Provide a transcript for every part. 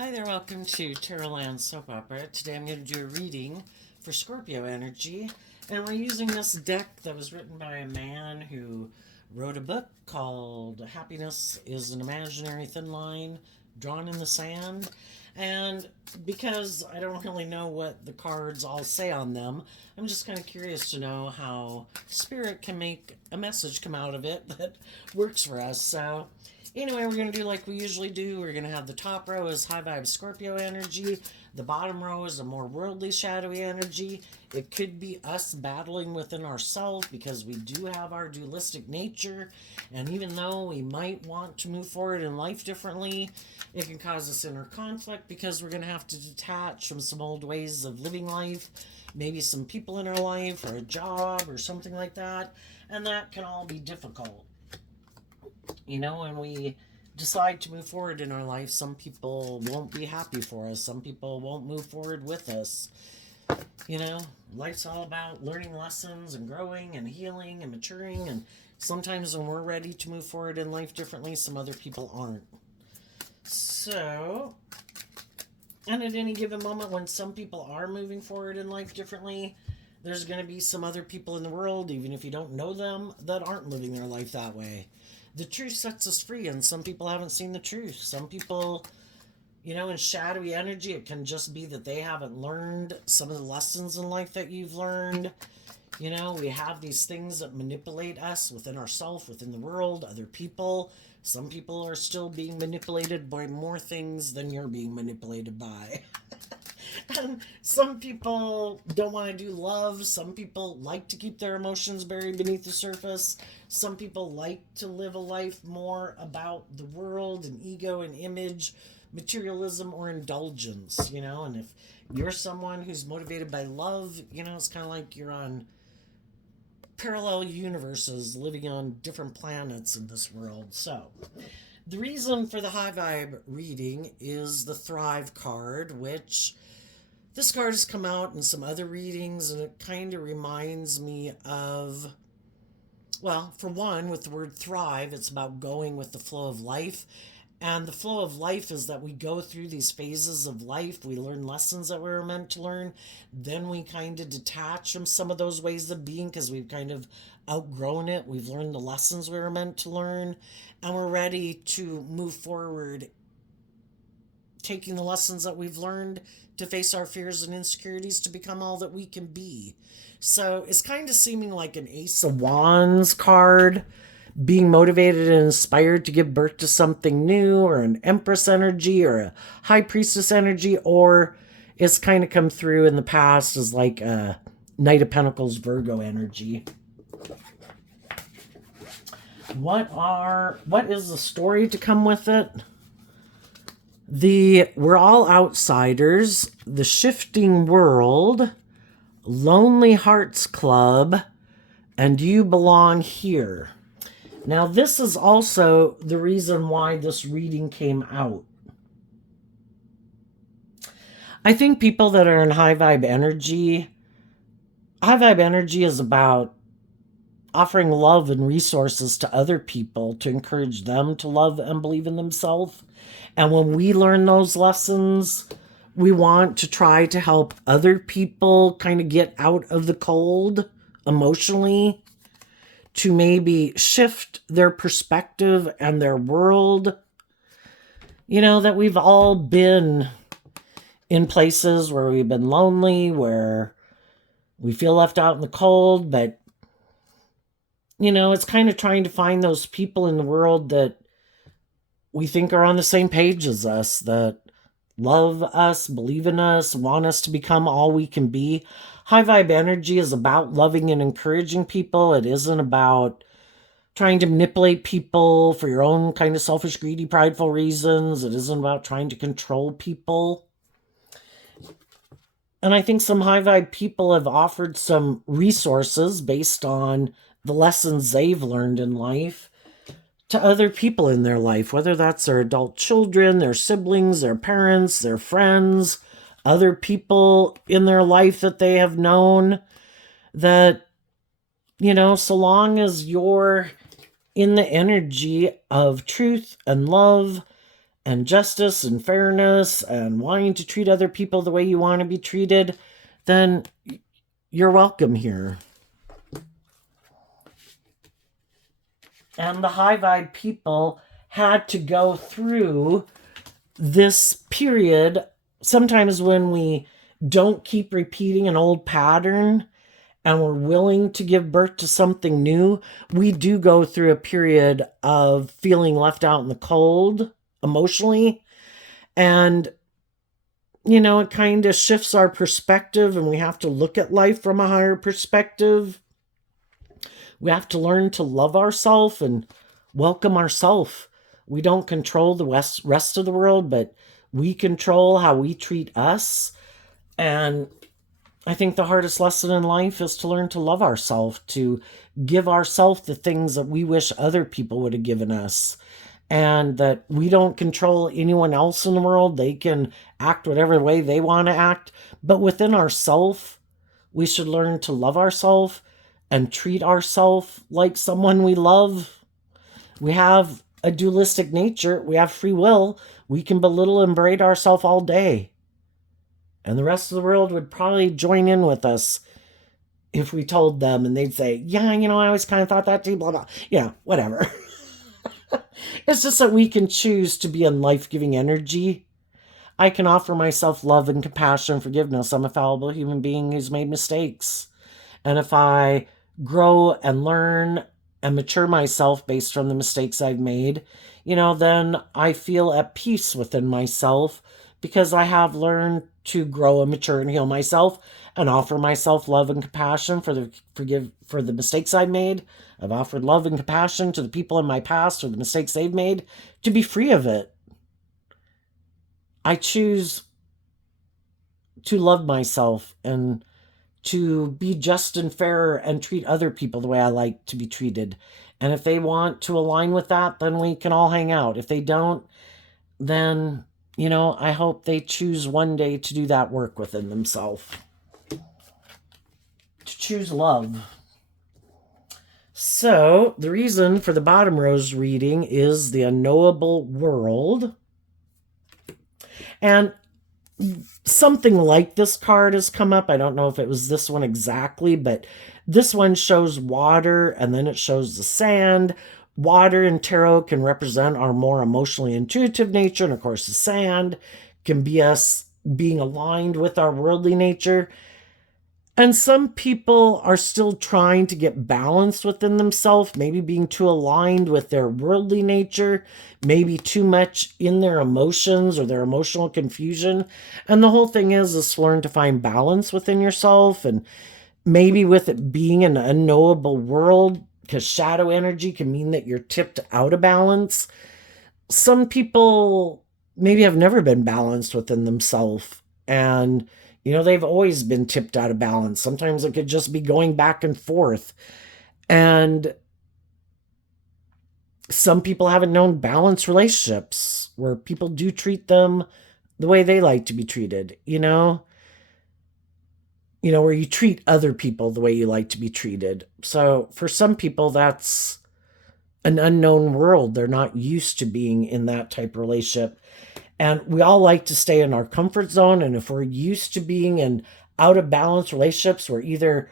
Hi there, welcome to Terrorland Soap Opera. Today I'm going to do a reading for Scorpio energy, and we're using this deck that was written by a man who wrote a book called Happiness is an Imaginary Thin Line Drawn in the Sand. And because I don't really know what the cards all say on them, I'm just kind of curious to know how Spirit can make a message come out of it that works for us. So anyway, we're going to do like we usually do. We're going to have the top row is high vibe Scorpio energy. The bottom row is a more worldly, shadowy energy. It could be us battling within ourselves because we do have our dualistic nature. And even though we might want to move forward in life differently, it can cause us inner conflict because we're going to have to detach from some old ways of living life, maybe some people in our life or a job or something like that. And that can all be difficult. When we decide to move forward in our life, some people won't be happy for us. Some people won't move forward with us. You know, life's all about learning lessons and growing and healing and maturing. And sometimes when we're ready to move forward in life differently, some other people aren't. So, and at any given moment, when some people are moving forward in life differently, there's going to be some other people in the world, even if you don't know them, that aren't living their life that way. The truth sets us free, and some people haven't seen the truth. Some people, in shadowy energy, it can just be that they haven't learned some of the lessons in life that you've learned. We have these things that manipulate us within ourselves, within the world, other people. Some people are still being manipulated by more things than you're being manipulated by. And some people don't want to do love. Some people like to keep their emotions buried beneath the surface. Some people like to live a life more about the world and ego and image, materialism or indulgence, And if you're someone who's motivated by love, it's kind of like you're on parallel universes living on different planets in this world. So, the reason for the high vibe reading is the Thrive card, which this card has come out in some other readings, and it kind of reminds me of, well, for one, with the word thrive, it's about going with the flow of life. And the flow of life is that we go through these phases of life. We learn lessons that we were meant to learn. Then we kind of detach from some of those ways of being because we've kind of outgrown it. We've learned the lessons we were meant to learn. And we're ready to move forward, taking the lessons that we've learned to face our fears and insecurities to become all that we can be. So it's kind of seeming like an Ace of Wands card, being motivated and inspired to give birth to something new, or an Empress energy, or a High Priestess energy, or it's kind of come through in the past as like a Knight of Pentacles Virgo energy. What is the story to come with it? We're all outsiders, the shifting world, Lonely Hearts Club, and you belong here. Now, this is also the reason why this reading came out. I think people that are in high vibe energy is about offering love and resources to other people to encourage them to love and believe in themselves. And when we learn those lessons, we want to try to help other people kind of get out of the cold emotionally, to maybe shift their perspective and their world. That we've all been in places where we've been lonely, where we feel left out in the cold, but it's kind of trying to find those people in the world that we think are on the same page as us, that love us, believe in us, want us to become all we can be. High vibe energy is about loving and encouraging people. It isn't about trying to manipulate people for your own kind of selfish, greedy, prideful reasons. It isn't about trying to control people. And I think some high vibe people have offered some resources based on the lessons they've learned in life to other people in their life, whether that's their adult children, their siblings, their parents, their friends, other people in their life that they have known, that, so long as you're in the energy of truth and love and justice and fairness and wanting to treat other people the way you want to be treated, then you're welcome here. And the high vibe people had to go through this period. Sometimes when we don't keep repeating an old pattern and we're willing to give birth to something new, we do go through a period of feeling left out in the cold emotionally. And, you know, it kind of shifts our perspective, and we have to look at life from a higher perspective. We have to learn to love ourselves and welcome ourselves. We don't control the rest of the world, but we control how we treat us. And I think the hardest lesson in life is to learn to love ourselves, to give ourselves the things that we wish other people would have given us. And that we don't control anyone else in the world. They can act whatever way they want to act. But within ourselves, we should learn to love ourselves and treat ourselves like someone we love. We have a dualistic nature. We have free will. We can belittle and berate ourselves all day. And the rest of the world would probably join in with us if we told them, and they'd say, yeah, you know, I always kind of thought that too, blah, blah. Yeah, whatever. It's just that we can choose to be in life-giving energy. I can offer myself love and compassion and forgiveness. I'm a fallible human being who's made mistakes. And if I grow and learn and mature myself based on the mistakes I've made, you know, then I feel at peace within myself because I have learned to grow and mature and heal myself and offer myself love and compassion for the mistakes I've made. I've offered love and compassion to the people in my past or the mistakes they've made to be free of it. I choose to love myself and to be just and fair and treat other people the way I like to be treated. And if they want to align with that, then we can all hang out. If they don't, then, you know, I hope they choose one day to do that work within themselves. To choose love. So, the reason for the bottom rose reading is the unknowable world. And something like this card has come up. I don't know if it was this one exactly, but this one shows water and then it shows the sand. Water in tarot can represent our more emotionally intuitive nature, and of course the sand can be us being aligned with our worldly nature. And some people are still trying to get balanced within themselves, maybe being too aligned with their worldly nature, maybe too much in their emotions or their emotional confusion. And the whole thing is to learn to find balance within yourself. And maybe with it being an unknowable world, because shadow energy can mean that you're tipped out of balance. Some people maybe have never been balanced within themselves, and you know, they've always been tipped out of balance. Sometimes it could just be going back and forth. And some people haven't known balanced relationships where people do treat them the way they like to be treated, you know? You know, where you treat other people the way you like to be treated. So for some people, that's an unknown world. They're not used to being in that type of relationship. And we all like to stay in our comfort zone. And if we're used to being in out of balance relationships where either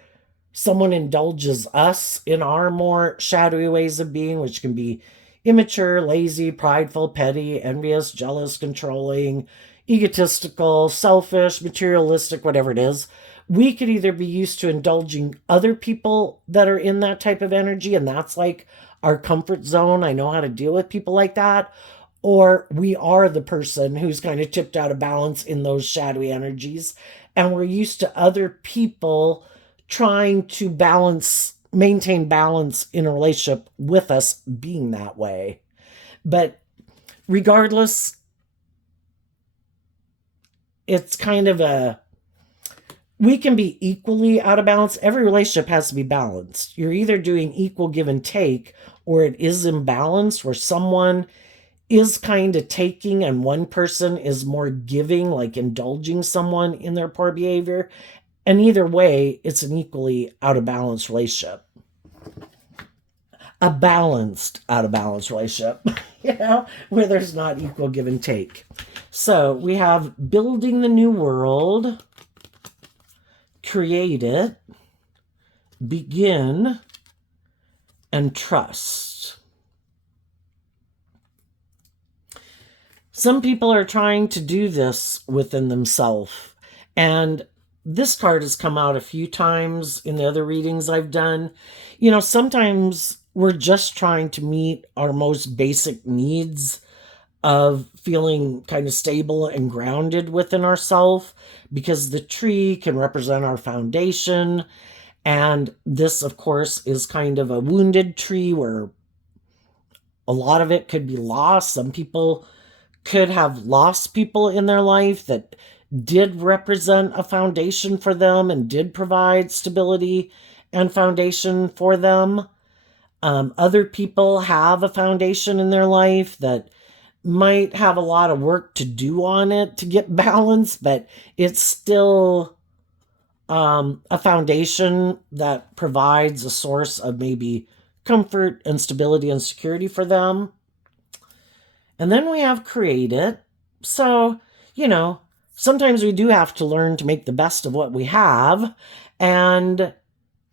someone indulges us in our more shadowy ways of being, which can be immature, lazy, prideful, petty, envious, jealous, controlling, egotistical, selfish, materialistic, whatever it is, we could either be used to indulging other people that are in that type of energy, and that's like our comfort zone. I know how to deal with people like that. Or we are the person who's kind of tipped out of balance in those shadowy energies. And we're used to other people trying to maintain balance in a relationship with us being that way. But regardless, it's kind of we can be equally out of balance. Every relationship has to be balanced. You're either doing equal give and take, or it is imbalanced where someone is kind of taking and one person is more giving, like indulging someone in their poor behavior. And either way, it's an equally out of balance relationship. a balanced out of balance relationship, where there's not equal give and take. So we have building the new world, create it, begin, and trust. Some people are trying to do this within themselves, and this card has come out a few times in the other readings I've done. Sometimes we're just trying to meet our most basic needs of feeling kind of stable and grounded within ourselves, because the tree can represent our foundation. And this, of course, is kind of a wounded tree where a lot of it could be lost. Some people could have lost people in their life that did represent a foundation for them and did provide stability and foundation for them. Other people have a foundation in their life that might have a lot of work to do on it to get balanced, but it's still a foundation that provides a source of maybe comfort and stability and security for them. And then we have create it. So, sometimes we do have to learn to make the best of what we have. And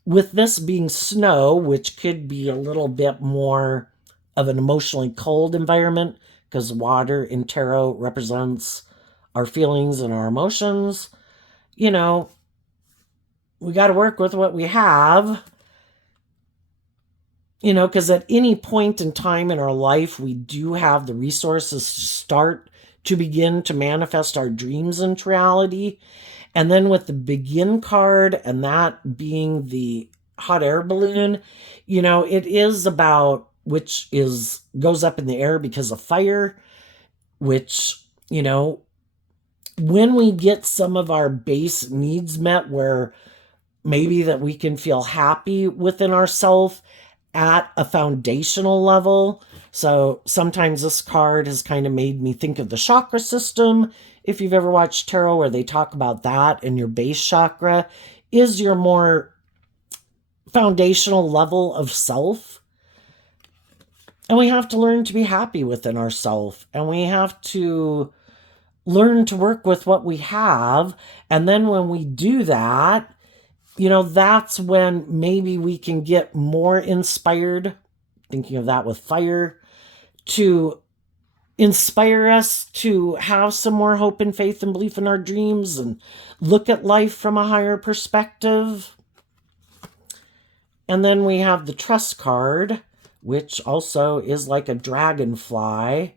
with this being snow, which could be a little bit more of an emotionally cold environment, because water in tarot represents our feelings and our emotions, we got to work with what we have. Because at any point in time in our life, we do have the resources to begin to manifest our dreams into reality. And then with the begin card, and that being the hot air balloon, it is about, which goes up in the air because of fire, which, when we get some of our base needs met, where maybe that we can feel happy within ourselves at a foundational level. So sometimes this card has kind of made me think of the chakra system. If you've ever watched tarot, where they talk about that, and your base chakra is your more foundational level of self. And we have to learn to be happy within ourselves, and we have to learn to work with what we have. And then when we do that, that's when maybe we can get more inspired, thinking of that with fire, to inspire us to have some more hope and faith and belief in our dreams and look at life from a higher perspective. And then we have the trust card, which also is like a dragonfly,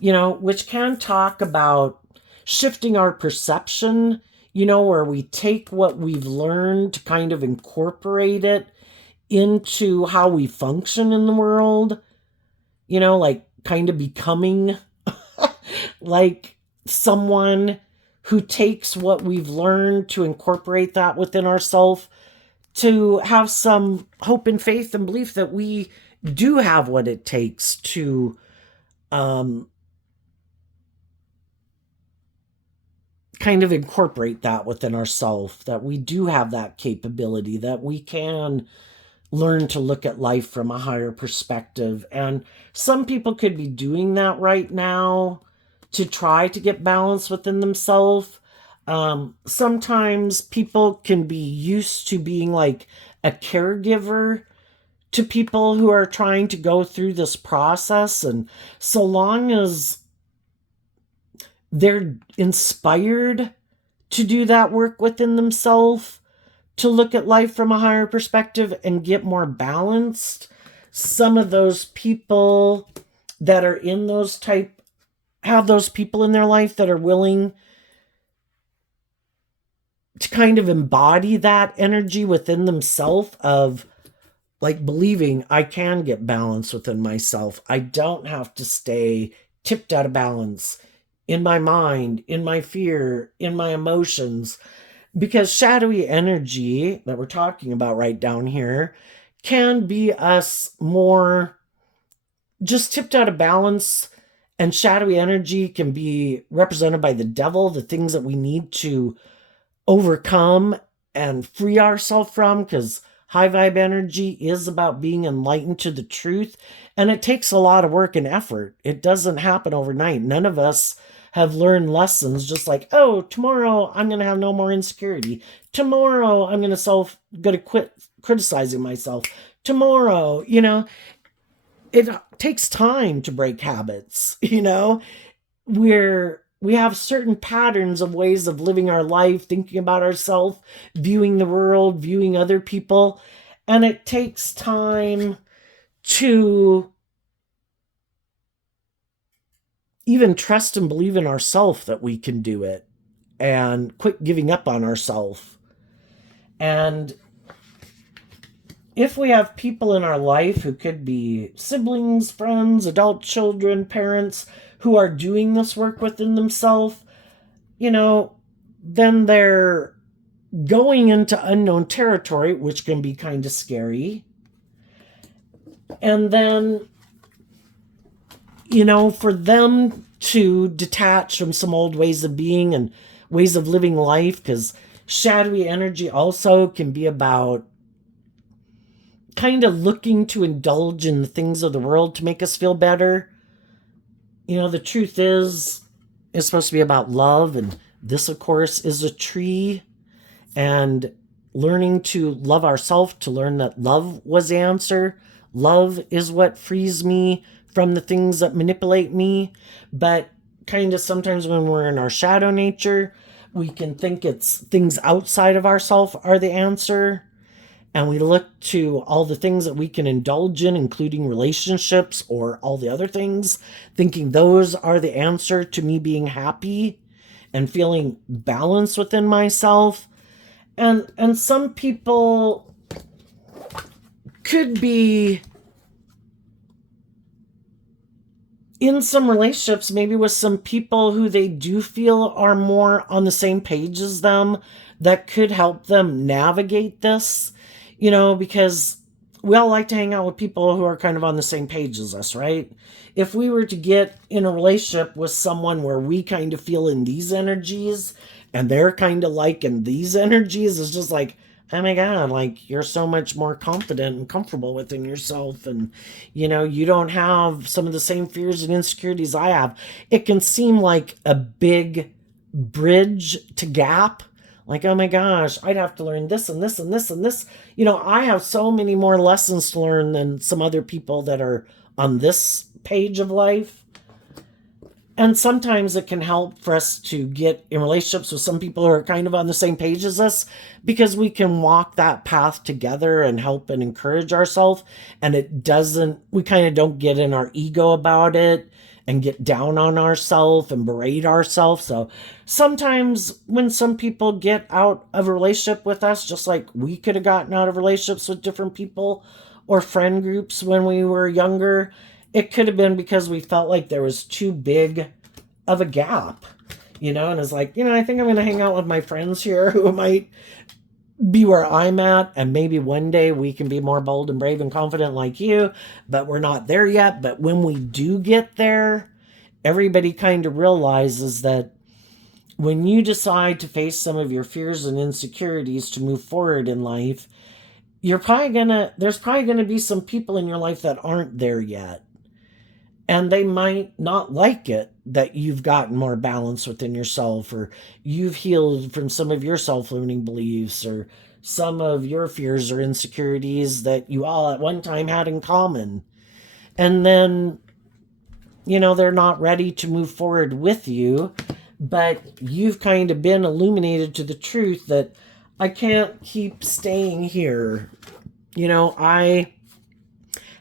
which can talk about shifting our perception, where we take what we've learned to kind of incorporate it into how we function in the world, like kind of becoming like someone who takes what we've learned to incorporate that within ourselves, to have some hope and faith and belief that we do have what it takes to kind of incorporate that within ourselves, that we do have that capability, that we can learn to look at life from a higher perspective. And some people could be doing that right now to try to get balance within themselves. Sometimes people can be used to being like a caregiver to people who are trying to go through this process. And so long as they're inspired to do that work within themselves, to look at life from a higher perspective and get more balanced, some of those people that are in have those people in their life that are willing to kind of embody that energy within themselves of like believing I can get balance within myself. I don't have to stay tipped out of balance in my mind, in my fear, in my emotions, because shadowy energy that we're talking about right down here can be us more just tipped out of balance. And shadowy energy can be represented by the devil, the things that we need to overcome and free ourselves from, because High vibe energy is about being enlightened to the truth, and it takes a lot of work and effort. It doesn't happen overnight. None of us have learned lessons just like, oh, tomorrow I'm going to have no more insecurity. Tomorrow I'm going to quit criticizing myself. Tomorrow, it takes time to break habits, where we have certain patterns of ways of living our life, thinking about ourselves, viewing the world, viewing other people. And it takes time to even trust and believe in ourselves that we can do it and quit giving up on ourselves. And if we have people in our life who could be siblings, friends, adult children, parents who are doing this work within themselves, then they're going into unknown territory, which can be kind of scary. And then, for them to detach from some old ways of being and ways of living life, because shadowy energy also can be about kind of looking to indulge in the things of the world to make us feel better. The truth is, it's supposed to be about love, and this, of course, is a tree, and learning to love ourselves, to learn that love was the answer. Love is what frees me from the things that manipulate me. But kind of sometimes when we're in our shadow nature, we can think it's things outside of ourselves are the answer. And we look to all the things that we can indulge in, including relationships or all the other things, thinking those are the answer to me being happy and feeling balance within myself. And some people could be in some relationships, maybe with some people who they do feel are more on the same page as them, that could help them navigate this, because we all like to hang out with people who are kind of on the same page as us, right? If we were to get in a relationship with someone where we kind of feel in these energies and they're kind of like in these energies, it's just like, oh my God, like you're so much more confident and comfortable within yourself. And, you don't have some of the same fears and insecurities I have. It can seem like a big bridge to gap. Like, oh my gosh, I'd have to learn this and this and this and this. I have so many more lessons to learn than some other people that are on this page of life. And sometimes it can help for us to get in relationships with some people who are kind of on the same page as us, because we can walk that path together and help and encourage ourselves. And we kind of don't get in our ego about it and get down on ourselves and berate ourselves. So sometimes when some people get out of a relationship with us, just like we could have gotten out of relationships with different people or friend groups when we were younger, it could have been because we felt like there was too big of a gap, and it's like, I think I'm going to hang out with my friends here who might be where I'm at, and maybe one day we can be more bold and brave and confident like you, but we're not there yet. But when we do get there, everybody kind of realizes that when you decide to face some of your fears and insecurities to move forward in life, there's probably gonna be some people in your life that aren't there yet. And they might not like it that you've gotten more balance within yourself, or you've healed from some of your self-limiting beliefs, or some of your fears or insecurities that you all at one time had in common. And then, they're not ready to move forward with you, but you've kind of been illuminated to the truth that I can't keep staying here. I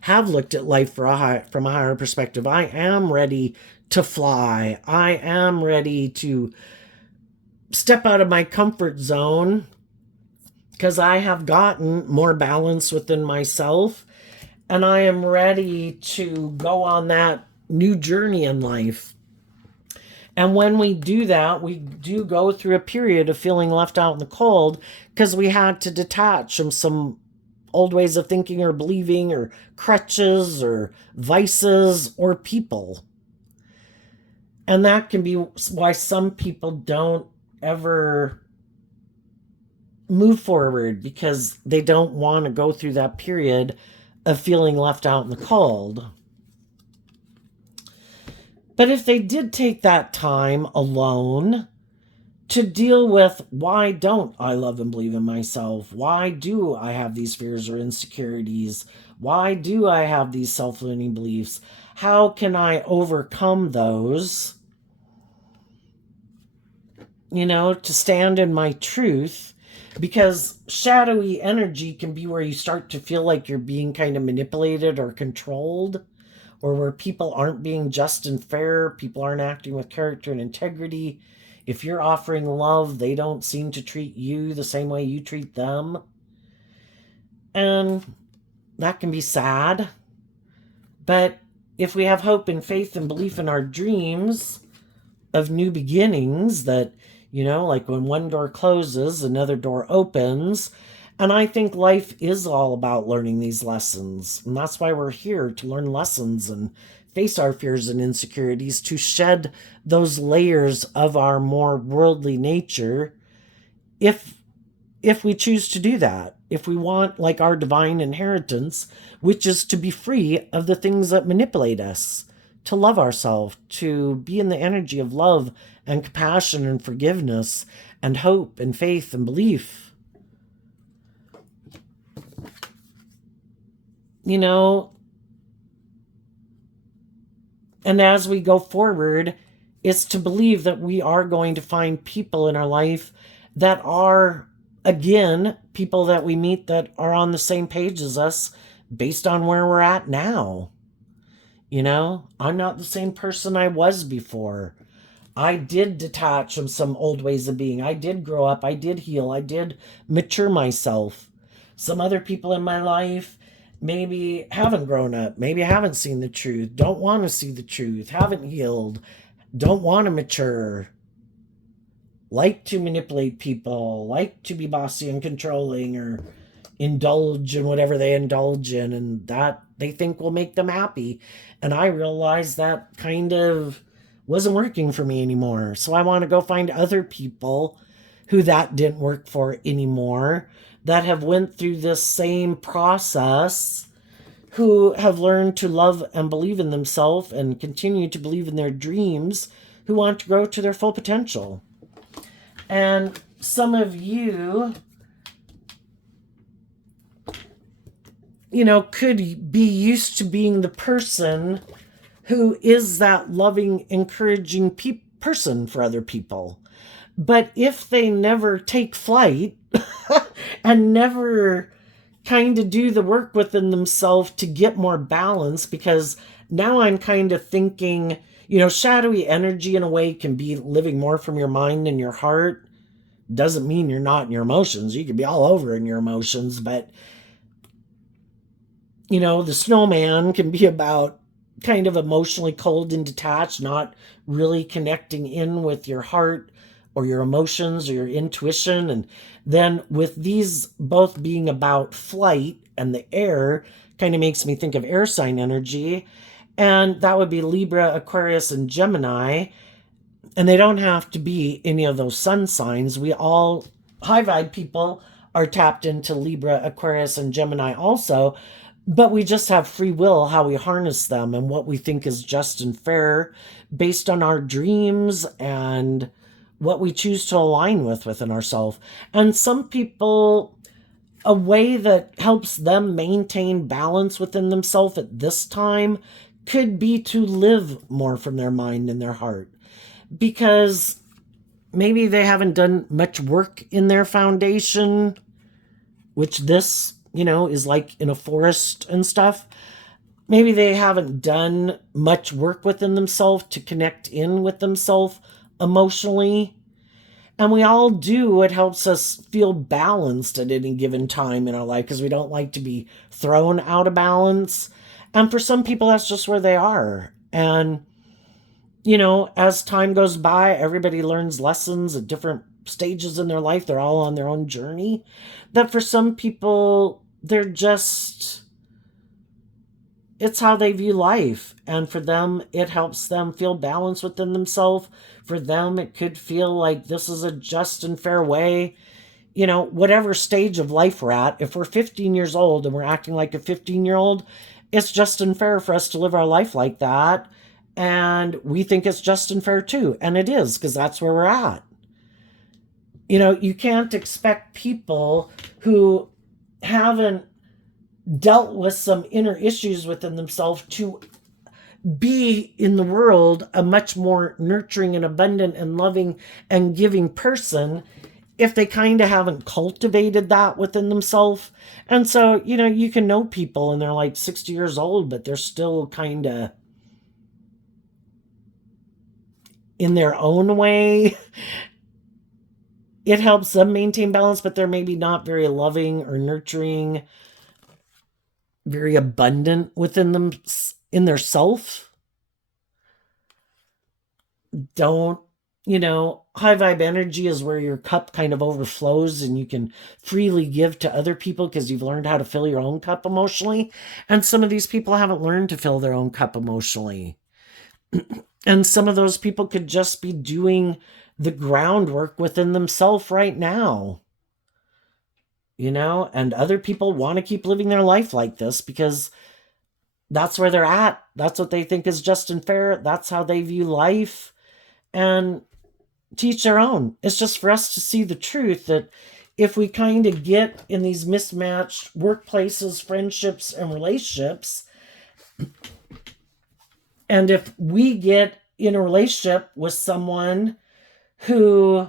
have looked at life from a higher perspective. I am ready to fly. I am ready to step out of my comfort zone because I have gotten more balance within myself, and I am ready to go on that new journey in life. And when we do that, we do go through a period of feeling left out in the cold because we had to detach from some old ways of thinking or believing or crutches or vices or people. And that can be why some people don't ever move forward because they don't want to go through that period of feeling left out in the cold. But if they did take that time alone to deal with, why don't I love and believe in myself? Why do I have these fears or insecurities? Why do I have these self-limiting beliefs? How can I overcome those? To stand in my truth, because shadowy energy can be where you start to feel like you're being kind of manipulated or controlled, or where people aren't being just and fair, people aren't acting with character and integrity. If you're offering love, they don't seem to treat you the same way you treat them. And that can be sad. But if we have hope and faith and belief in our dreams of new beginnings, that, like when one door closes, another door opens. And I think life is all about learning these lessons. And that's why we're here, to learn lessons and face our fears and insecurities, to shed those layers of our more worldly nature, if we choose to do that. If we want, like, our divine inheritance, which is to be free of the things that manipulate us, to love ourselves, to be in the energy of love and compassion and forgiveness and hope and faith and belief. And as we go forward, it's to believe that we are going to find people in our life that are, again, people that we meet that are on the same page as us based on where we're at now. I'm not the same person I was before. I did detach from some old ways of being. I did grow up. I did heal. I did mature myself. Some other people in my life maybe haven't grown up, maybe haven't seen the truth, don't want to see the truth, haven't healed, don't want to mature, like to manipulate people, like to be bossy and controlling, or indulge in whatever they indulge in, and that they think will make them happy. And I realized that kind of wasn't working for me anymore. So I want to go find other people who that didn't work for anymore, that have went through this same process, who have learned to love and believe in themselves and continue to believe in their dreams, who want to grow to their full potential. And some of you, could be used to being the person who is that loving, encouraging person for other people. But if they never take flight and never kind of do the work within themselves to get more balance, because now I'm kind of thinking, shadowy energy in a way can be living more from your mind and your heart. Doesn't mean you're not in your emotions. You can be all over in your emotions, but the snowman can be about kind of emotionally cold and detached, not really connecting in with your heart or your emotions or your intuition. And then with these both being about flight, and the air kind of makes me think of air sign energy, and that would be Libra, Aquarius, and Gemini. And they don't have to be any of those sun signs. We all, high vibe people, are tapped into Libra, Aquarius, and Gemini also. But we just have free will, how we harness them and what we think is just and fair based on our dreams and what we choose to align with within ourselves. And some people, a way that helps them maintain balance within themselves at this time could be to live more from their mind and their heart. Because maybe they haven't done much work in their foundation, which this, is like in a forest and stuff. Maybe they haven't done much work within themselves to connect in with themselves emotionally. And we all do. It helps us feel balanced at any given time in our life, because we don't like to be thrown out of balance. And for some people, that's just where they are. And, as time goes by, everybody learns lessons at different stages in their life. They're all on their own journey. That for some people, it's how they view life. And for them, it helps them feel balanced within themselves. For them, it could feel like this is a just and fair way. whatever stage of life we're at, if we're 15 years old and we're acting like a 15-year-old, it's just unfair for us to live our life like that. And we think it's just unfair too. And it is, because that's where we're at. You can't expect people who haven't dealt with some inner issues within themselves to be in the world a much more nurturing and abundant and loving and giving person if they kind of haven't cultivated that within themselves. And so, you can know people and they're like 60 years old, but they're still kind of in their own way. It helps them maintain balance, but they're maybe not very loving or nurturing, very abundant within them, in their self. Don't, high vibe energy is where your cup kind of overflows and you can freely give to other people because you've learned how to fill your own cup emotionally. And some of these people haven't learned to fill their own cup emotionally. And some of those people could just be doing the groundwork within themselves right now. And other people want to keep living their life like this because that's where they're at. That's what they think is just and fair. That's how they view life. And teach their own. It's just for us to see the truth that if we kind of get in these mismatched workplaces, friendships, and relationships, and if we get in a relationship with someone who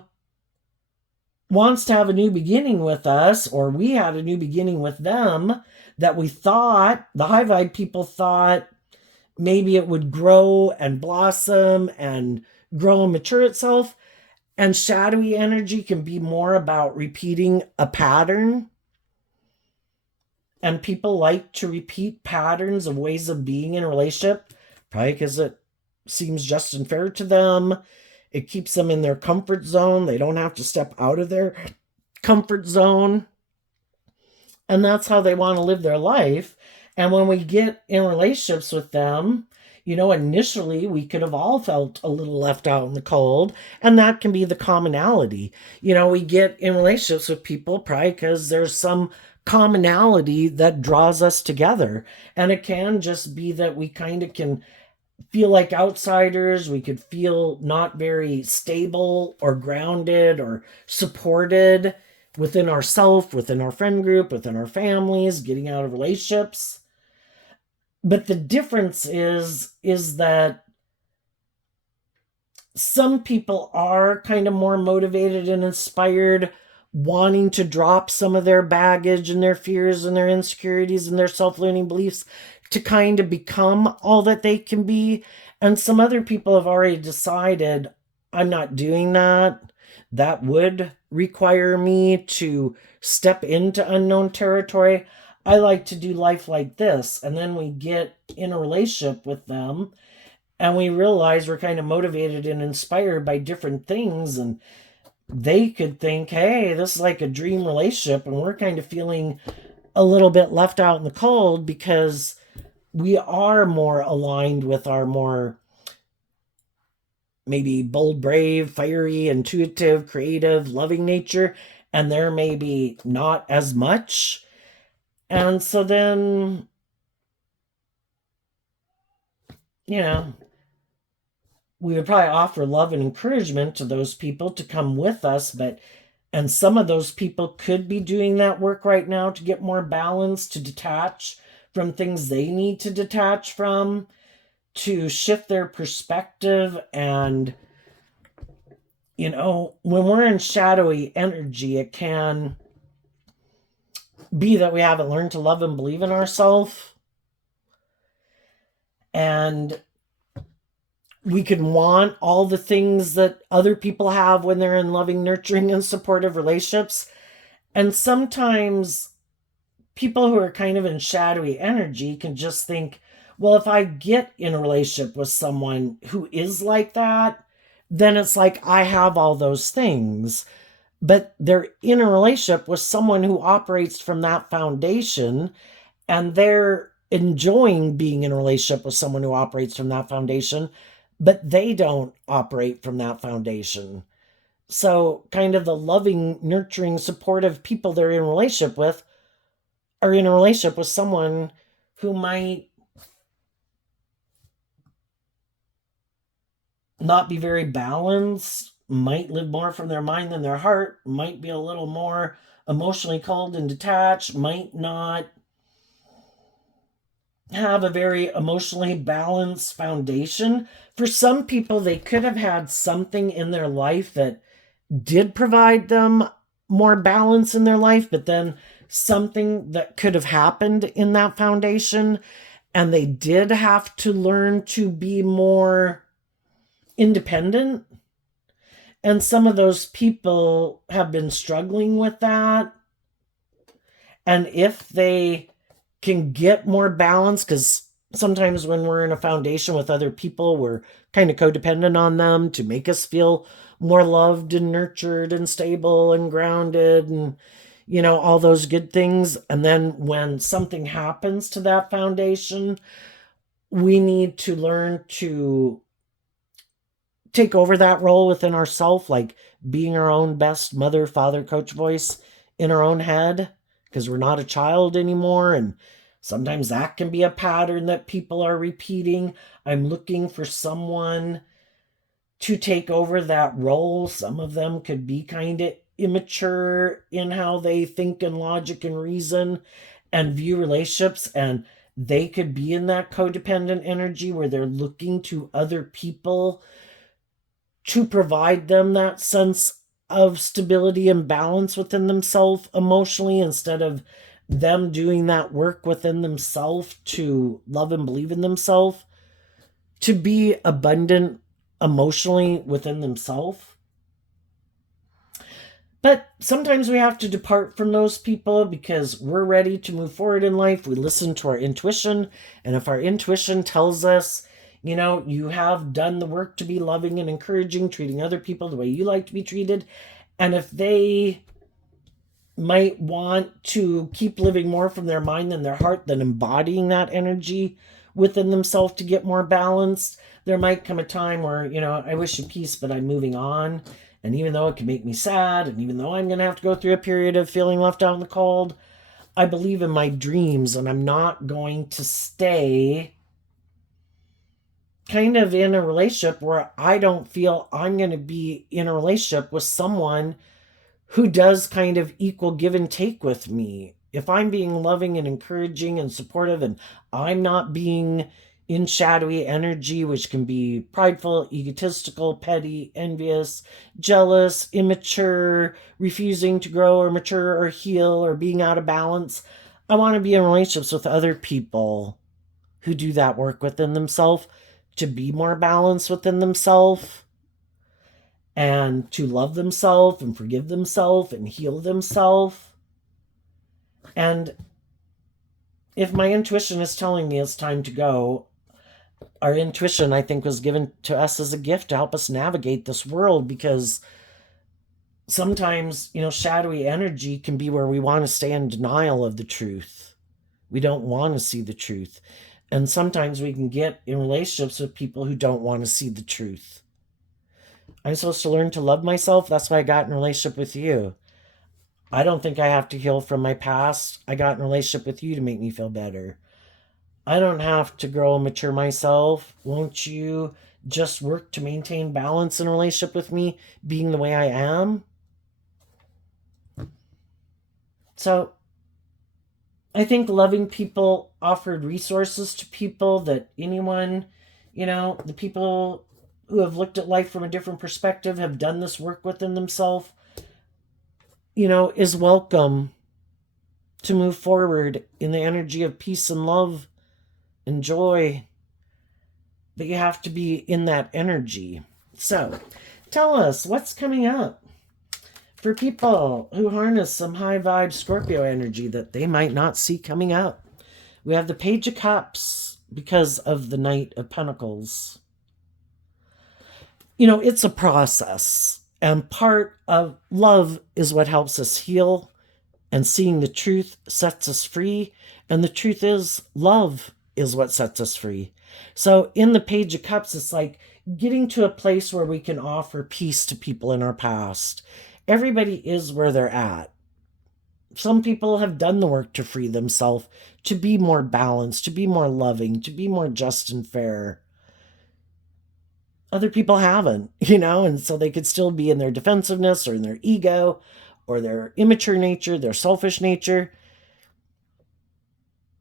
wants to have a new beginning with us, or we had a new beginning with them, that we thought, the high vibe people thought, maybe it would grow and blossom and grow and mature itself. And shadowy energy can be more about repeating a pattern. And people like to repeat patterns of ways of being in a relationship, probably because it seems just and fair to them. It keeps them in their comfort zone. They don't have to step out of their comfort zone. And that's how they want to live their life. And when we get in relationships with them, initially we could have all felt a little left out in the cold, and that can be the commonality. We get in relationships with people probably because there's some commonality that draws us together. And it can just be that we kind of can feel like outsiders. We could feel not very stable or grounded or supported within ourselves, within our friend group, within our families, getting out of relationships. But the difference is that some people are kind of more motivated and inspired, wanting to drop some of their baggage and their fears and their insecurities and their self-limiting beliefs to kind of become all that they can be. And some other people have already decided, I'm not doing that. That would require me to step into unknown territory. I like to do life like this. And then we get in a relationship with them and we realize we're kind of motivated and inspired by different things. And they could think, hey, this is like a dream relationship. And we're kind of feeling a little bit left out in the cold because we are more aligned with our more maybe bold, brave, fiery, intuitive, creative, loving nature. And they're maybe not as much. And so then, we would probably offer love and encouragement to those people to come with us. And some of those people could be doing that work right now to get more balance, to detach from things they need to detach from, to shift their perspective. And, when we're in shadowy energy, it can be that we haven't learned to love and believe in ourselves. And we can want all the things that other people have when they're in loving, nurturing, and supportive relationships. And sometimes people who are kind of in shadowy energy can just think, well, if I get in a relationship with someone who is like that, then it's like I have all those things. But they're in a relationship with someone who operates from that foundation, and they're enjoying being in a relationship with someone who operates from that foundation, but they don't operate from that foundation. So, kind of the loving, nurturing, supportive people they're in a relationship with are in a relationship with someone who might not be very balanced, might live more from their mind than their heart, might be a little more emotionally cold and detached, might not have a very emotionally balanced foundation. For some people, they could have had something in their life that did provide them more balance in their life, but then something that could have happened in that foundation, and they did have to learn to be more independent. And some of those people have been struggling with that. And if they can get more balance, because sometimes when we're in a foundation with other people, we're kind of codependent on them to make us feel more loved and nurtured and stable and grounded and, all those good things. And then when something happens to that foundation, we need to learn to take over that role within ourselves, like being our own best mother, father, coach voice in our own head, because we're not a child anymore. And sometimes that can be a pattern that people are repeating. I'm looking for someone to take over that role. Some of them could be kind of immature in how they think and logic and reason and view relationships, and they could be in that codependent energy where they're looking to other people to provide them that sense of stability and balance within themselves emotionally, instead of them doing that work within themselves to love and believe in themselves, to be abundant emotionally within themselves. But sometimes we have to depart from those people because we're ready to move forward in life. We listen to our intuition. And if our intuition tells us, you have done the work to be loving and encouraging, treating other people the way you like to be treated. And if they might want to keep living more from their mind than their heart, than embodying that energy within themselves to get more balanced, there might come a time where, I wish you peace, but I'm moving on. And even though it can make me sad, and even though I'm going to have to go through a period of feeling left out in the cold, I believe in my dreams, and I'm not going to stay kind of in a relationship where I don't feel I'm going to be in a relationship with someone who does kind of equal give and take with me. If I'm being loving and encouraging and supportive, and I'm not being in shadowy energy, which can be prideful, egotistical, petty, envious, jealous, immature, refusing to grow or mature or heal, or being out of balance, I want to be in relationships with other people who do that work within themselves to be more balanced within themselves and to love themselves and forgive themselves and heal themselves. And if my intuition is telling me it's time to go, our intuition, I think, was given to us as a gift to help us navigate this world, because sometimes, shadowy energy can be where we want to stay in denial of the truth. We don't want to see the truth. And sometimes we can get in relationships with people who don't want to see the truth. I'm supposed to learn to love myself. That's why I got in a relationship with you. I don't think I have to heal from my past. I got in a relationship with you to make me feel better. I don't have to grow and mature myself. Won't you just work to maintain balance in a relationship with me, being the way I am? So I think loving people offered resources to people that anyone, the people who have looked at life from a different perspective, have done this work within themselves, is welcome to move forward in the energy of peace and love and joy. But you have to be in that energy. So tell us what's coming up for people who harness some high vibe Scorpio energy that they might not see coming up. We have the Page of Cups because of the Knight of Pentacles. It's a process, and part of love is what helps us heal, and seeing the truth sets us free. And the truth is, love is what sets us free. So in the Page of Cups, it's like getting to a place where we can offer peace to people in our past. Everybody is where they're at. Some people have done the work to free themselves, to be more balanced, to be more loving, to be more just and fair. Other people haven't, and so they could still be in their defensiveness or in their ego or their immature nature, their selfish nature.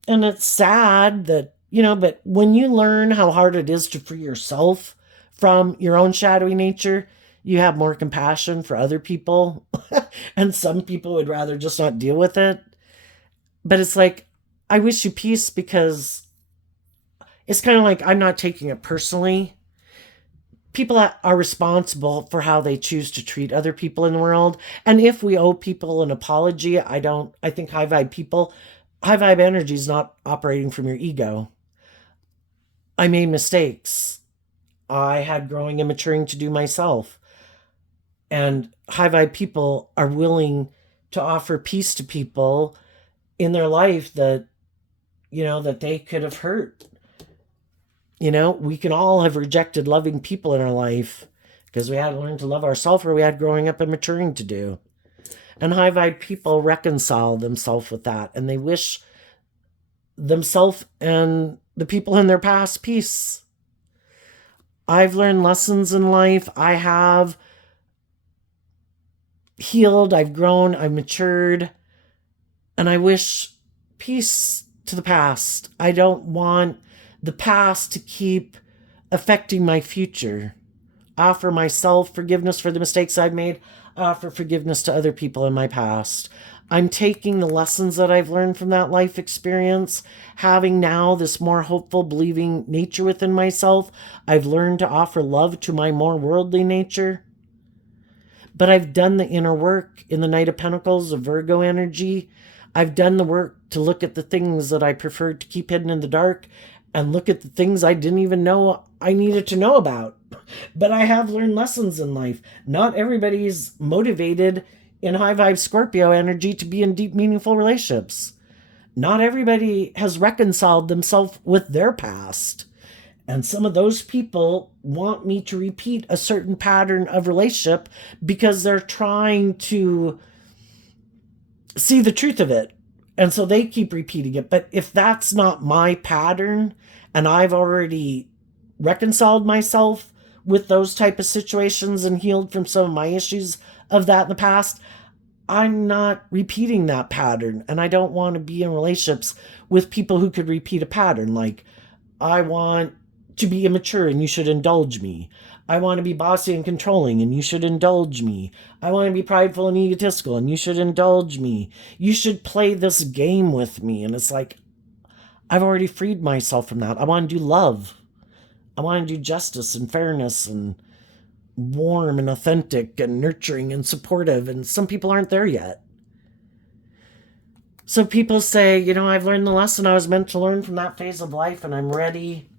And it's sad that, but when you learn how hard it is to free yourself from your own shadowy nature, you have more compassion for other people. And some people would rather just not deal with it. But it's like, I wish you peace, because it's kind of like I'm not taking it personally. People are responsible for how they choose to treat other people in the world. And if we owe people an apology, I think high vibe energy is not operating from your ego. I made mistakes. I had growing and maturing to do myself. And high vibe people are willing to offer peace to people in their life that, that they could have hurt. We can all have rejected loving people in our life because we had to learn to love ourselves, or we had growing up and maturing to do. And high vibe people reconcile themselves with that, and they wish themselves and the people in their past peace. I've learned lessons in life. I have healed, I've grown, I've matured, and I wish peace to the past. I don't want the past to keep affecting my future. I offer myself forgiveness for the mistakes I've made. I offer forgiveness to other people in my past. I'm taking the lessons that I've learned from that life experience, having now this more hopeful, believing nature within myself. I've learned to offer love to my more worldly nature. But I've done the inner work in the Knight of Pentacles, of Virgo energy. I've done the work to look at the things that I preferred to keep hidden in the dark and look at the things I didn't even know I needed to know about. But I have learned lessons in life. Not everybody's motivated in high vibe Scorpio energy to be in deep, meaningful relationships. Not everybody has reconciled themselves with their past. And some of those people want me to repeat a certain pattern of relationship because they're trying to see the truth of it. And so they keep repeating it. But if that's not my pattern, and I've already reconciled myself with those type of situations and healed from some of my issues of that in the past, I'm not repeating that pattern. And I don't want to be in relationships with people who could repeat a pattern. Like, I want to be immature and you should indulge me. I want to be bossy and controlling and you should indulge me. I want to be prideful and egotistical and you should indulge me. You should play this game with me. And it's like, I've already freed myself from that. I want to do love. I want to do justice and fairness and warm and authentic and nurturing and supportive. And some people aren't there yet. So people say, I've learned the lesson I was meant to learn from that phase of life, and I'm ready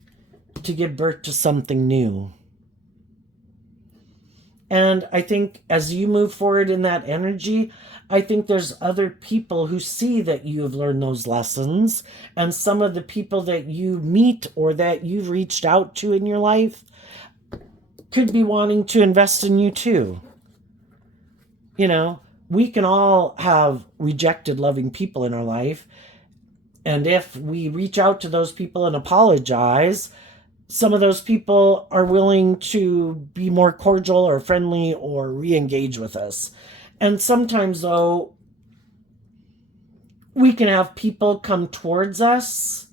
to give birth to something new. And I think as you move forward in that energy, I think there's other people who see that you have learned those lessons, and some of the people that you meet or that you've reached out to in your life could be wanting to invest in you too. We can all have rejected loving people in our life. And if we reach out to those people and apologize, some of those people are willing to be more cordial or friendly or re-engage with us. And sometimes, though, we can have people come towards us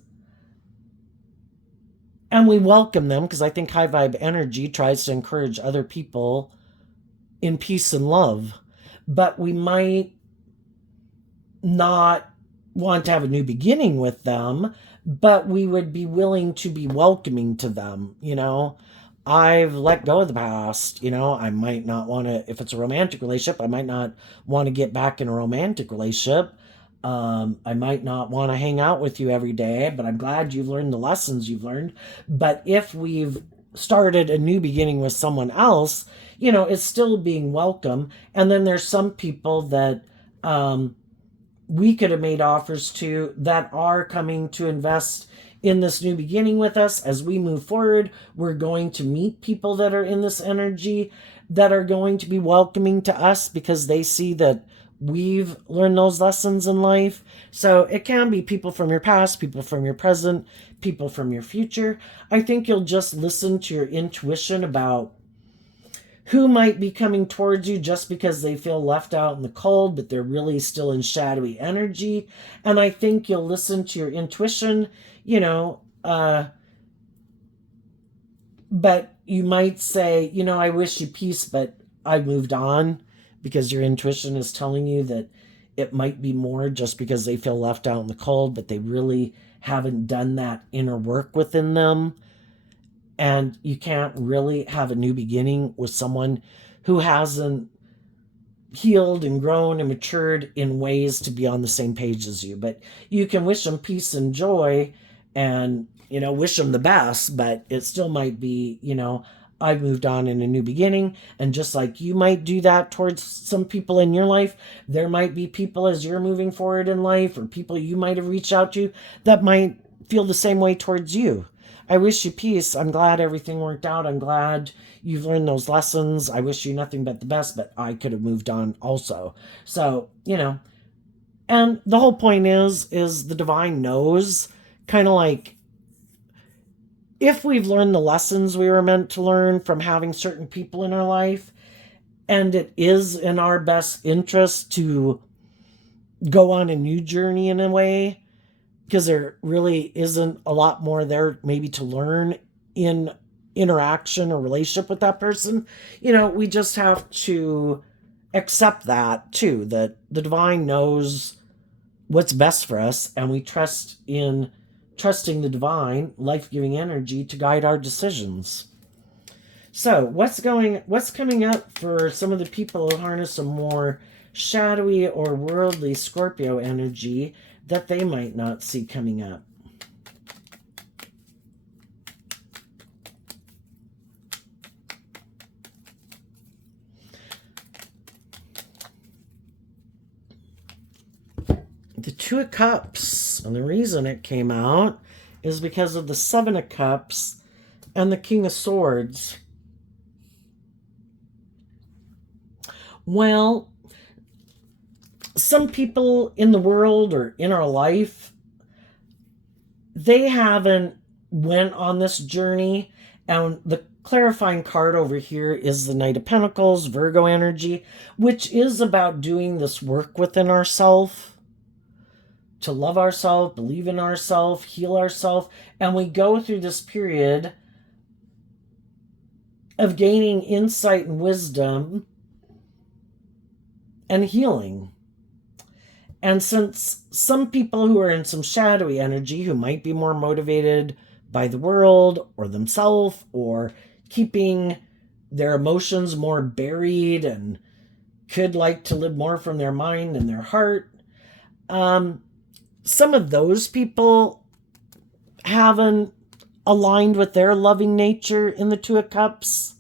and we welcome them, because I think high vibe energy tries to encourage other people in peace and love. But we might not want to have a new beginning with them, but we would be willing to be welcoming to them. I've let go of the past. I might not want to, if it's a romantic relationship, I might not want to get back in a romantic relationship. I might not want to hang out with you every day, but I'm glad you've learned the lessons you've learned. But if we've started a new beginning with someone else, it's still being welcome. And then there's some people that we could have made offers to that are coming to invest in this new beginning with us. As we move forward, we're going to meet people that are in this energy that are going to be welcoming to us because they see that we've learned those lessons in life. So it can be people from your past, people from your present, people from your future. I think you'll just listen to your intuition about who might be coming towards you just because they feel left out in the cold, but they're really still in shadowy energy. And I think you'll listen to your intuition, but you might say, I wish you peace, but I moved on, because your intuition is telling you that it might be more just because they feel left out in the cold, but they really haven't done that inner work within them. And you can't really have a new beginning with someone who hasn't healed and grown and matured in ways to be on the same page as you. But you can wish them peace and joy and, wish them the best, but it still might be, I've moved on in a new beginning. And just like you might do that towards some people in your life, there might be people as you're moving forward in life, or people you might have reached out to that might feel the same way towards you. I wish you peace. I'm glad everything worked out. I'm glad you've learned those lessons. I wish you nothing but the best, but I could have moved on also. So, and the whole point is the divine knows, kind of like, if we've learned the lessons we were meant to learn from having certain people in our life, and it is in our best interest to go on a new journey in a way, because there really isn't a lot more there maybe to learn in interaction or relationship with that person, we just have to accept that too, that the divine knows what's best for us, and we trusting the divine life-giving energy to guide our decisions. So what's coming up for some of the people who harness a more shadowy or worldly Scorpio energy that they might not see coming up? The Two of Cups, and the reason it came out is because of the Seven of Cups and the King of Swords. Well, some people in the world or in our life, they haven't went on this journey, and the clarifying card over here is the Knight of Pentacles, Virgo energy, which is about doing this work within ourselves, to love ourselves, believe in ourselves, heal ourselves, and we go through this period of gaining insight and wisdom and healing. And since some people who are in some shadowy energy, who might be more motivated by the world or themselves, or keeping their emotions more buried and could like to live more from their mind and their heart, some of those people haven't aligned with their loving nature in the Two of Cups.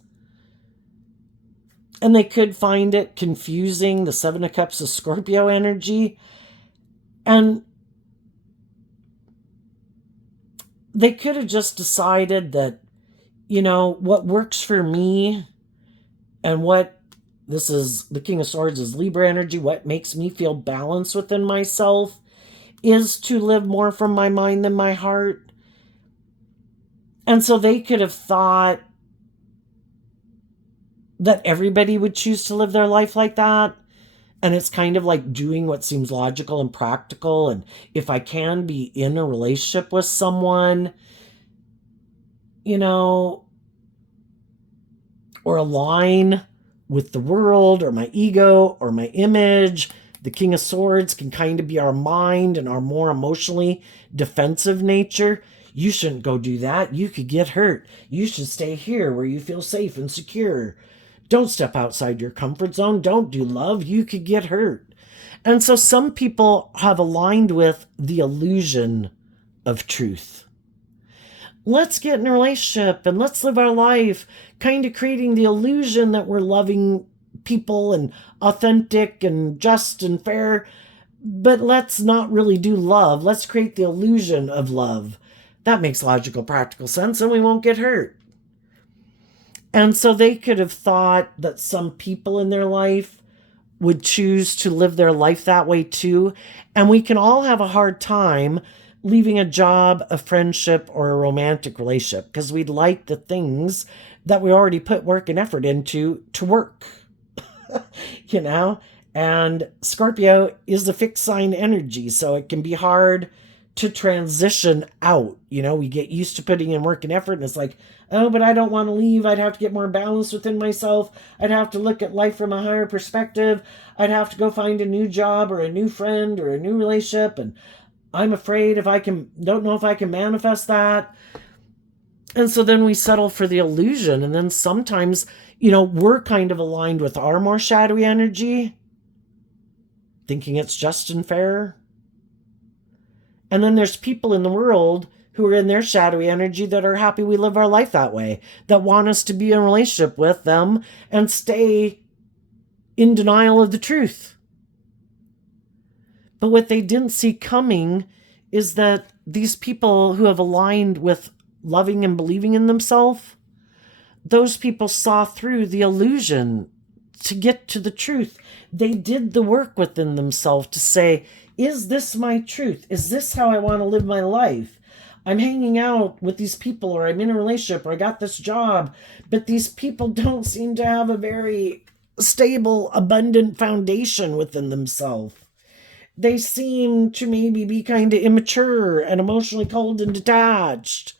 And they could find it confusing, the Seven of Cups of Scorpio energy. And they could have just decided that, what works for me, and what, this is the King of Swords is Libra energy, what makes me feel balanced within myself is to live more from my mind than my heart. And so they could have thought that everybody would choose to live their life like that. And it's kind of like doing what seems logical and practical. And if I can be in a relationship with someone, or align with the world or my ego or my image, the King of Swords can kind of be our mind and our more emotionally defensive nature. You shouldn't go do that. You could get hurt. You should stay here where you feel safe and secure. Don't step outside your comfort zone. Don't do love. You could get hurt. And so some people have aligned with the illusion of truth. Let's get in a relationship and let's live our life, kind of creating the illusion that we're loving people and authentic and just and fair, but let's not really do love. Let's create the illusion of love. That makes logical, practical sense, and we won't get hurt. And so they could have thought that some people in their life would choose to live their life that way too. And we can all have a hard time leaving a job, a friendship, or a romantic relationship because we'd like the things that we already put work and effort into to work, you know? And Scorpio is the fixed sign energy, so it can be hard to transition out. You know, we get used to putting in work and effort, and it's like, oh, but I don't want to leave. I'd have to get more balance within myself. I'd have to look at life from a higher perspective. I'd have to go find a new job or a new friend or a new relationship. And I'm afraid don't know if I can manifest that. And so then we settle for the illusion. And then sometimes, we're kind of aligned with our more shadowy energy, thinking it's just and fair. And then there's people in the world who are in their shadowy energy that are happy we live our life that way, that want us to be in a relationship with them and stay in denial of the truth. But what they didn't see coming is that these people who have aligned with loving and believing in themselves, those people saw through the illusion to get to the truth. They did the work within themselves to say, is this my truth? Is this how I want to live my life? I'm hanging out with these people, or I'm in a relationship, or I got this job, but these people don't seem to have a very stable, abundant foundation within themselves. They seem to maybe be kind of immature and emotionally cold and detached.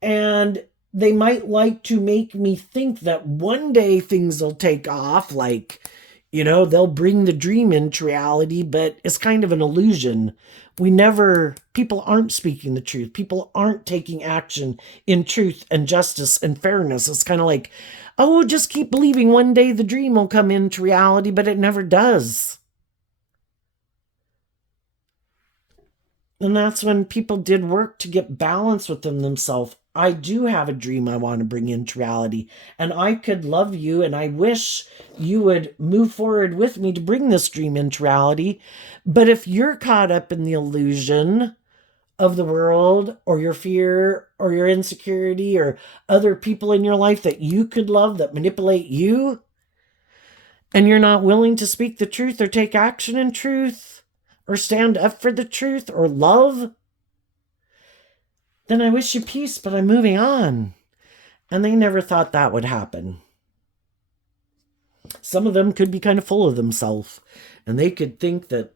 And they might like to make me think that one day things will take off, like, they'll bring the dream into reality, but it's kind of an illusion. People aren't speaking the truth. People aren't taking action in truth and justice and fairness. It's kind of like, oh, just keep believing one day the dream will come into reality, but it never does. And that's when people did work to get balance within themselves. I do have a dream I want to bring into reality, and I could love you, and I wish you would move forward with me to bring this dream into reality. But if you're caught up in the illusion of the world, or your fear, or your insecurity, or other people in your life that you could love that manipulate you, and you're not willing to speak the truth or take action in truth, or stand up for the truth or love, then I wish you peace, but I'm moving on. And they never thought that would happen. Some of them could be kind of full of themselves, and they could think that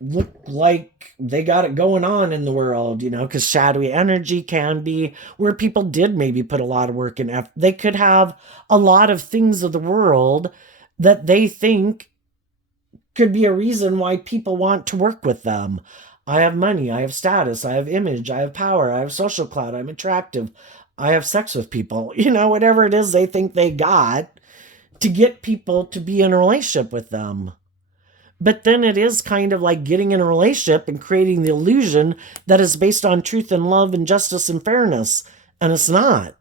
look like they got it going on in the world, because shadowy energy can be where people did maybe put a lot of work in effort. They could have a lot of things of the world that they think could be a reason why people want to work with them. I have money, I have status, I have image, I have power, I have social clout, I'm attractive, I have sex with people, whatever it is they think they got to get people to be in a relationship with them. But then it is kind of like getting in a relationship and creating the illusion that is based on truth and love and justice and fairness, and it's not.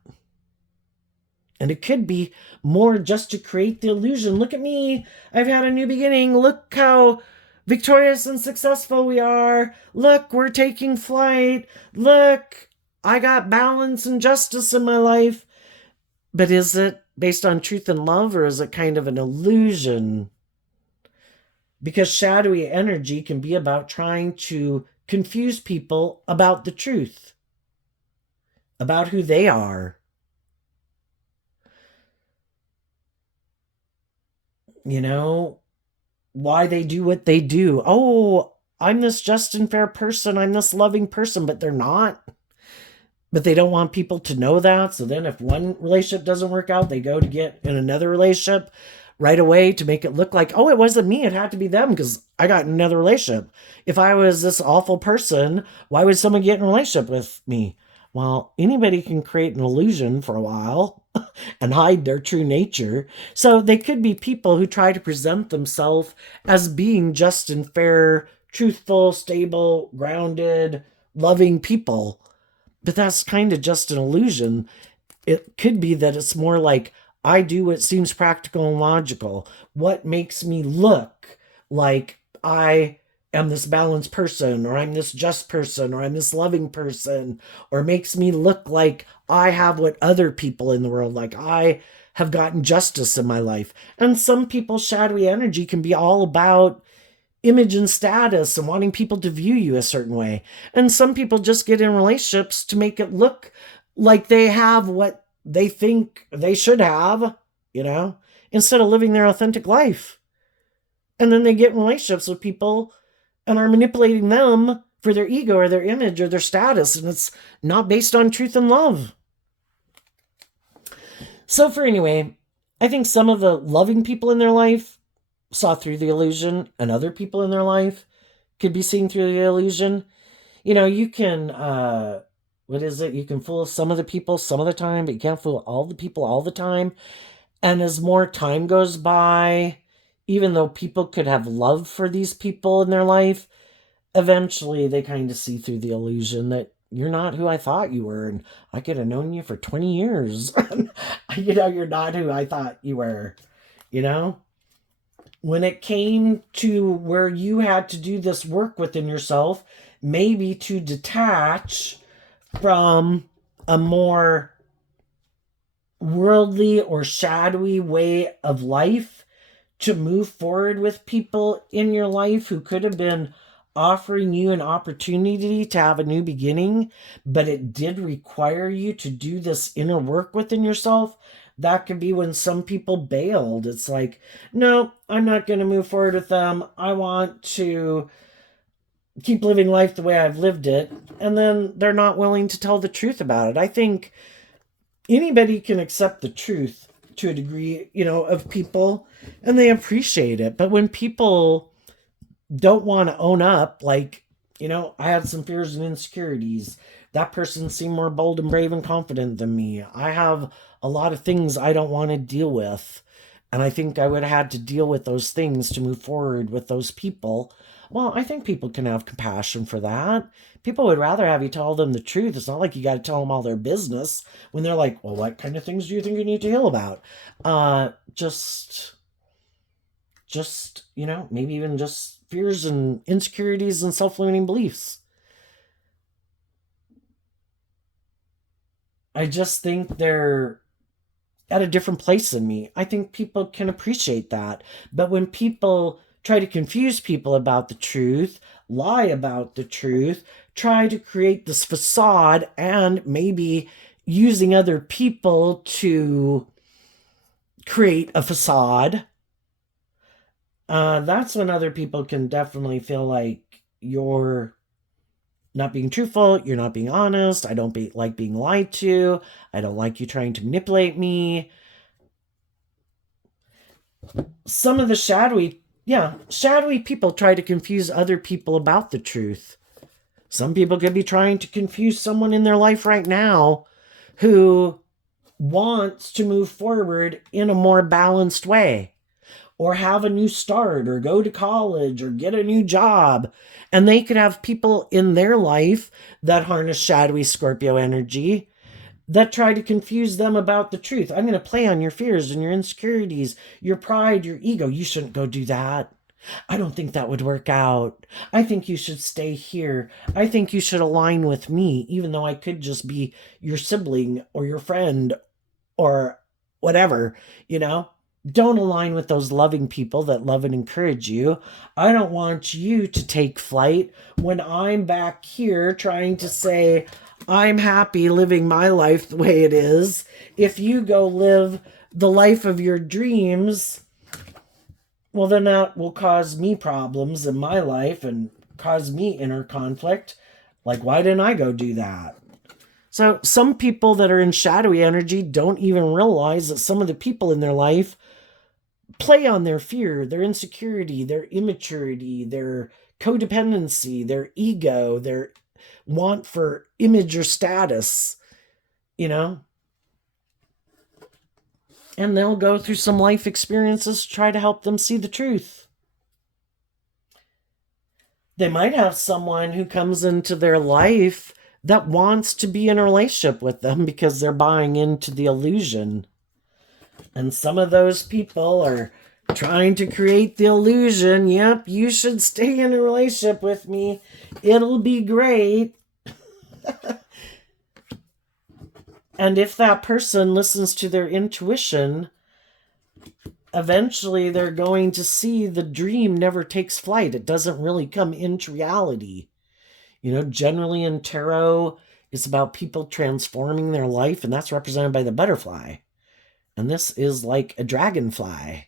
And it could be more just to create the illusion. Look at me, I've had a new beginning, look how victorious and successful we are. Look, we're taking flight. Look, I got balance and justice in my life. But is it based on truth and love, or is it kind of an illusion? Because shadowy energy can be about trying to confuse people about the truth, about who they are. Why they do what they do. Oh, I'm this just and fair person. I'm this loving person, but they're not. But they don't want people to know that. So then if one relationship doesn't work out, they go to get in another relationship right away to make it look like, oh, it wasn't me. It had to be them because I got in another relationship. If I was this awful person, why would someone get in a relationship with me? Well, anybody can create an illusion for a while and hide their true nature. So they could be people who try to present themselves as being just and fair, truthful, stable, grounded, loving people. But that's kind of just an illusion. It could be that it's more like, I do what seems practical and logical. What makes me look like I am this balanced person, or I'm this just person, or I'm this loving person, or makes me look like I have what other people in the world, like I have gotten justice in my life. And some people's shadowy energy can be all about image and status and wanting people to view you a certain way. And some people just get in relationships to make it look like they have what they think they should have, instead of living their authentic life. And then they get in relationships with people and are manipulating them for their ego or their image or their status. And it's not based on truth and love. So anyway, I think some of the loving people in their life saw through the illusion, and other people in their life could be seen through the illusion. You can, you can fool some of the people some of the time, but you can't fool all the people all the time. And as more time goes by, even though people could have love for these people in their life, eventually they kind of see through the illusion that you're not who I thought you were, and I could have known you for 20 years. You're not who I thought you were, When it came to where you had to do this work within yourself, maybe to detach from a more worldly or shadowy way of life, to move forward with people in your life who could have been offering you an opportunity to have a new beginning, but it did require you to do this inner work within yourself. That could be when some people bailed. It's like, no, I'm not going to move forward with them. I want to keep living life the way I've lived it. And then they're not willing to tell the truth about it. I think anybody can accept the truth to a degree, of people, and they appreciate it. But when people don't want to own up, like, I had some fears and insecurities. That person seemed more bold and brave and confident than me. I have a lot of things I don't want to deal with. And I think I would have had to deal with those things to move forward with those people. Well, I think people can have compassion for that. People would rather have you tell them the truth. It's not like you got to tell them all their business when they're like, well, what kind of things do you think you need to heal about? Just, maybe even just fears and insecurities and self-limiting beliefs. I just think they're at a different place than me. I think people can appreciate that. But when people try to confuse people about the truth, lie about the truth, try to create this facade, and maybe using other people to create a facade, that's when other people can definitely feel like you're not being truthful, you're not being honest, I don't like being lied to, I don't like you trying to manipulate me. Some of the shadowy people try to confuse other people about the truth. Some people could be trying to confuse someone in their life right now who wants to move forward in a more balanced way, or have a new start, or go to college, or get a new job. And they could have people in their life that harness shadowy Scorpio energy that try to confuse them about the truth. I'm going to play on your fears and your insecurities, your pride, your ego. You shouldn't go do that. I don't think that would work out. I think you should stay here. I think you should align with me, even though I could just be your sibling or your friend or whatever, Don't align with those loving people that love and encourage you. I don't want you to take flight when I'm back here trying to say, I'm happy living my life the way it is. If you go live the life of your dreams, well, then that will cause me problems in my life and cause me inner conflict. Like, why didn't I go do that? So some people that are in shadowy energy don't even realize that some of the people in their life play on their fear, their insecurity, their immaturity, their codependency, their ego, their want for image or status, And they'll go through some life experiences to try to help them see the truth. They might have someone who comes into their life that wants to be in a relationship with them because they're buying into the illusion. And some of those people are Trying to create the illusion. Yep, you should stay in a relationship with me. It'll be great. And if that person listens to their intuition, eventually they're going to see the dream never takes flight. It doesn't really come into reality. Generally in tarot, it's about people transforming their life, and that's represented by the butterfly. And this is like a dragonfly.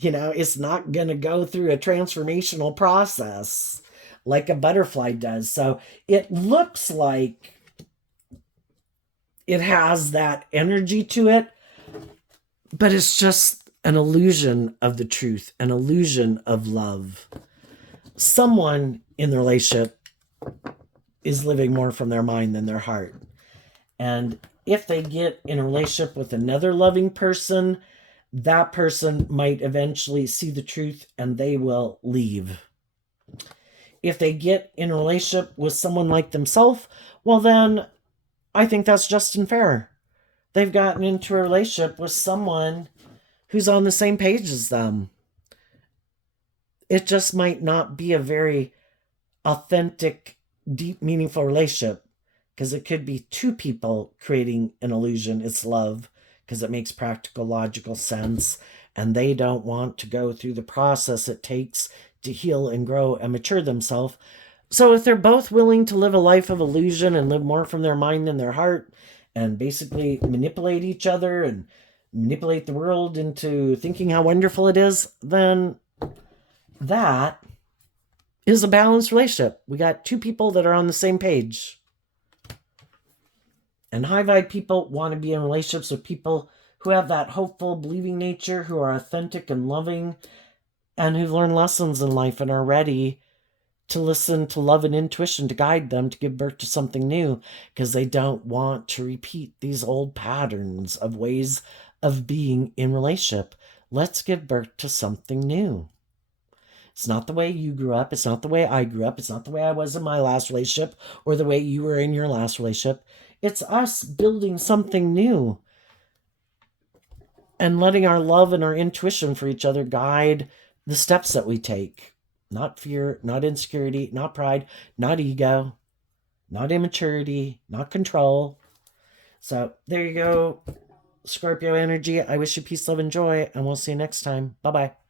It's not going to go through a transformational process like a butterfly does. So it looks like it has that energy to it, but it's just an illusion of the truth, an illusion of love. Someone in the relationship is living more from their mind than their heart. And if they get in a relationship with another loving person, that person might eventually see the truth and they will leave. If they get in a relationship with someone like themselves, well, then I think that's just and fair. They've gotten into a relationship with someone who's on the same page as them. It just might not be a very authentic, deep, meaningful relationship, because it could be two people creating an illusion. It's love because it makes practical, logical sense, and they don't want to go through the process it takes to heal and grow and mature themselves. So if they're both willing to live a life of illusion and live more from their mind than their heart, and basically manipulate each other and manipulate the world into thinking how wonderful it is, then that is a balanced relationship. We got two people that are on the same page. And high vibe people want to be in relationships with people who have that hopeful, believing nature, who are authentic and loving, and who've learned lessons in life and are ready to listen to love and intuition to guide them to give birth to something new, because they don't want to repeat these old patterns of ways of being in relationship. Let's give birth to something new. It's not the way you grew up. It's not the way I grew up. It's not the way I was in my last relationship or the way you were in your last relationship. It's us building something new and letting our love and our intuition for each other guide the steps that we take. Not fear, not insecurity, not pride, not ego, not immaturity, not control. So there you go, Scorpio energy. I wish you peace, love, and joy, and we'll see you next time. Bye-bye.